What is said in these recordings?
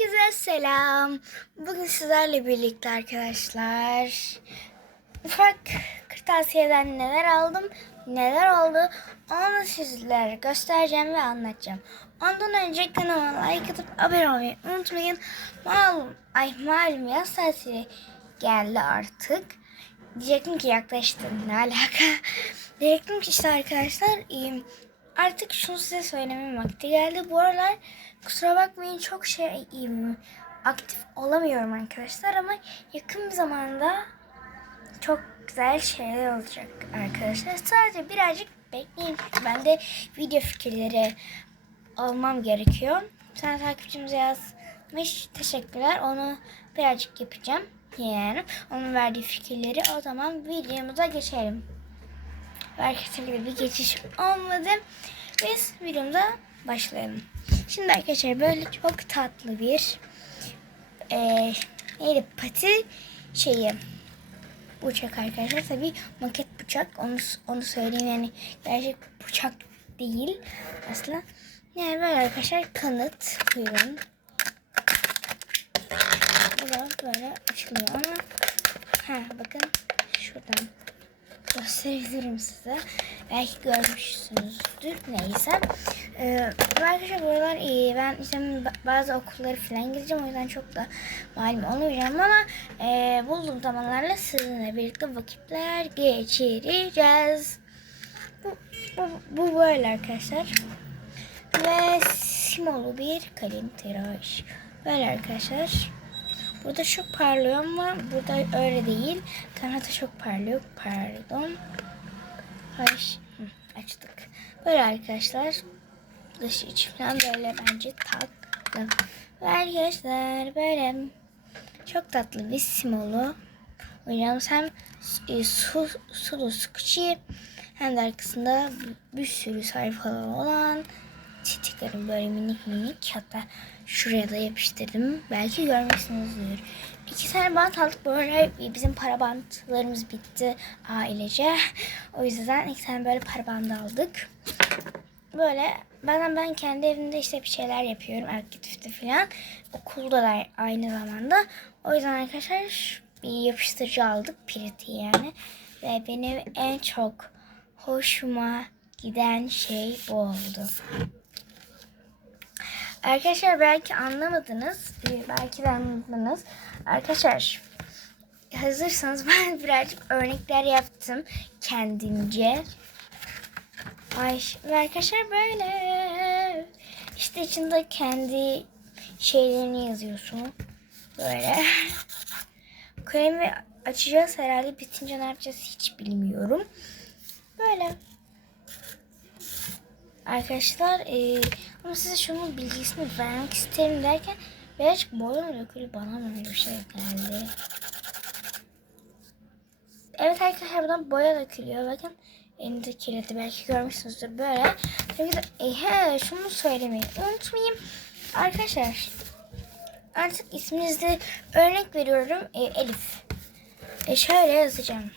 Herkese selam. Bugün sizlerle birlikte arkadaşlar. Ufak kırtasiyeden neler aldım, neler oldu onu sizlere göstereceğim ve anlatacağım. Ondan önce kanalıma like atıp abone olmayı unutmayın. Malum, ay malum yaz tatili geldi artık. Diyecektim ki yaklaştı. Ne alaka? Diyecektim ki işte arkadaşlar. Artık şunu size söylemem vakti geldi. Bu aralar kusura bakmayın çok şey. Aktif olamıyorum arkadaşlar ama yakın bir zamanda çok güzel şeyler olacak arkadaşlar. Sadece birazcık bekleyin. Ben de video fikirleri almam gerekiyor. Sen takipçimize yazmış. Teşekkürler. Onu birazcık yapacağım. Yani onun verdiği fikirleri o zaman videomuza geçelim. Herkese bir geçiş olmadı. Biz videomuza başlayalım. Şimdi arkadaşlar böyle çok tatlı bir e, neydi pati şeyi bıçak arkadaşlar. Tabi maket bıçak. Onu onu söyleyeyim yani gerçek bıçak değil aslında. Yani böyle arkadaşlar kanıt. Buyurun. Bu da böyle açılıyor ama ha bakın şuradan gösterebilirim size. Belki görmüşsünüzdür. Neyse. Ee, arkadaşlar buralar iyi. Ben işte bazı okulları falan gideceğim. O yüzden çok da malum olmayacağım ama e, bulduğum zamanlarla sizinle birlikte vakitler geçireceğiz. Bu, bu, bu böyle arkadaşlar. Ve simolu bir kalem tıraş. Böyle arkadaşlar. Burada çok parlıyor ama burada öyle değil. Kanata çok parlıyor. Pardon. Hayır. Açtık. Böyle arkadaşlar. Dışı içi falan böyle bence tatlı. Ve arkadaşlar böyle çok tatlı bir simolu. Oynayalım hem e, su, sulu sıkıcı hem de arkasında bir sürü sayfaları olan çiçeklerin böyle minik minik hatta şuraya da yapıştırdım. Belki görmüşsünüzdür. İki tane bant aldık böyle bizim para bantlarımız bitti ailece. O yüzden iki tane böyle para bandı aldık. Böyle bazen ben kendi evimde işte bir şeyler yapıyorum aktifte falan. Okulda da aynı zamanda. O yüzden arkadaşlar bir yapıştırıcı aldık piriti yani. Ve benim en çok hoşuma giden şey bu oldu. Arkadaşlar belki anlamadınız. Belki de anladınız. Arkadaşlar hazırsanız ben birazcık örnekler yaptım kendimce. Ay arkadaşlar böyle işte içinde kendi şeylerini yazıyorsun. Böyle. Kalemi açacağız herhalde bitince ne yapacağız hiç bilmiyorum. Böyle. Arkadaşlar e, ama size şunun bilgisini vermek isterim derken birazcık boya mı dökülü bana mı öyle bir şey geldi. Evet arkadaşlar buradan boya dökülüyor. Bakın elimde kirleti belki görmüşsünüzdür böyle. Tabii de e, he, şunu söylemeyi unutmayayım. Arkadaşlar artık isminizde örnek veriyorum e, Elif. E, şöyle yazacağım.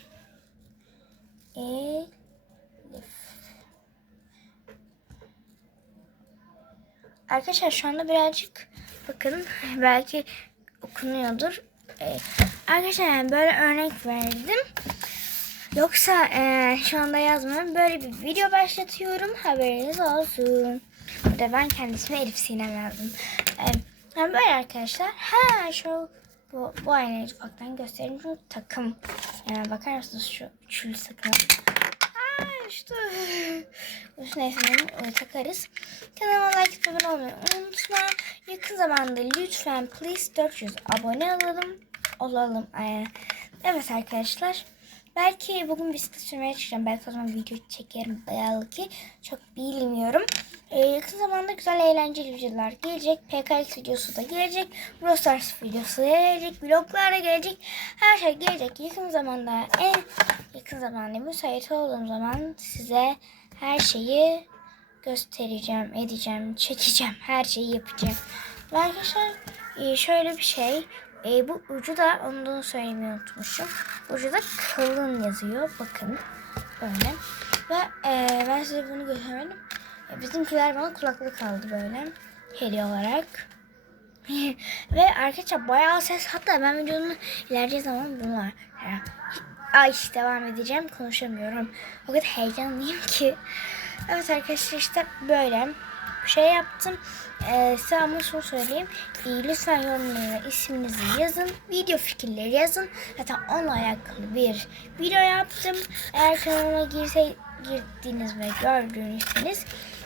Elif. Arkadaşlar şu anda birazcık bakın belki okunuyordur. Ee, arkadaşlar yani böyle örnek verdim. Yoksa e, şu anda yazmıyorum. Böyle bir video başlatıyorum. Haberiniz olsun. Burada ben kendisime Elif Sinem yazdım. E, yani böyle arkadaşlar. Ha şu bu, bu aynayı ufaktan göstereyim. Şu takım. Yani bakar mısınız şu çül sakın. İşte. Üst neyse onu takarız. Kanalıma like ve abone olmayı unutma. Yakın zamanda lütfen please 400 abone olalım. Olalım. Aynen. Evet arkadaşlar. Belki bugün bisiklet sürmeye çıkacağım. Belki o zaman video çekerim. Belki. Çok bilmiyorum. Güzel eğlenceli videolar gelecek. PKX videosu da gelecek. Brawl Stars videosu da gelecek. Vloglar da gelecek. Her şey gelecek. Yakın zamanda en yakın zamanda müsait olduğum zaman size her şeyi göstereceğim, edeceğim, çekeceğim. Her şeyi yapacağım. Ve arkadaşlar e, şöyle bir şey. E, bu ucu da ondan söylemeyi unutmuşum. Ucu da kalın yazıyor. Bakın. Böyle. Ve e, ben size bunu göstermedim. Bizimkiler bana kulaklık aldı böyle. Hediye olarak. Ve arkadaşlar bayağı ses hatta ben videonun ilerleyen zaman bunlar. Yani, ay devam edeceğim konuşamıyorum. O kadar heyecanlıyım ki. Evet arkadaşlar işte böyle şey yaptım. Ee, size ama şunu söyleyeyim. Ee, lütfen yorumlara isminizi yazın. Video fikirleri yazın. Zaten onunla alakalı bir video yaptım. Eğer kanalıma girse, girdiğiniz ve gördüğünüzseniz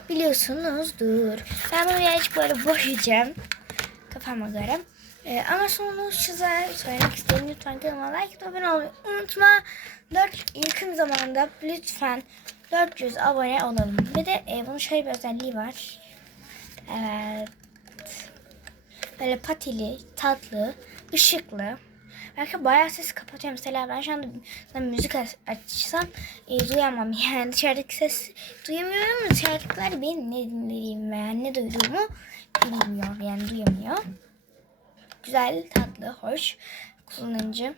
biliyorsunuzdur. Ben bunu hiç böyle boyayacağım. Kafama göre. Ee, ama sonra size söylemek istedim. Lütfen kanalıma like atıp abone olmayı unutma. 4 yakın zamanda lütfen 400 abone olalım. Bir de e, bunun şöyle bir özelliği var. Evet. Böyle patili, tatlı, ışıklı. Belki bayağı ses kapatıyor. Mesela ben şu anda müzik aç- açsam e, duyamam. Yani dışarıdaki ses duyamıyorum dışarıdakiler benim ne dinlediğimi veya ne duyduğumu bilmiyor. Yani duyamıyor. Güzel, tatlı, hoş kullanıcı.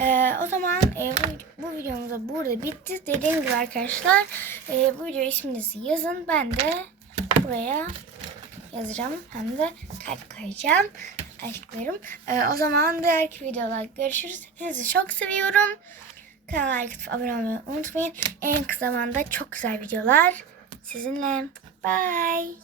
Ee, o zaman e, bu, bu videomuz da burada bitti. Dediğim gibi arkadaşlar e, bu video isminizi yazın. Ben de buraya yazacağım. Hem de kalp koyacağım. Aşklarım. Ee, o zaman diğer videolar görüşürüz. Hepinizi çok seviyorum. Kanala like abone olmayı unutmayın. En kısa zamanda çok güzel videolar sizinle. Bye.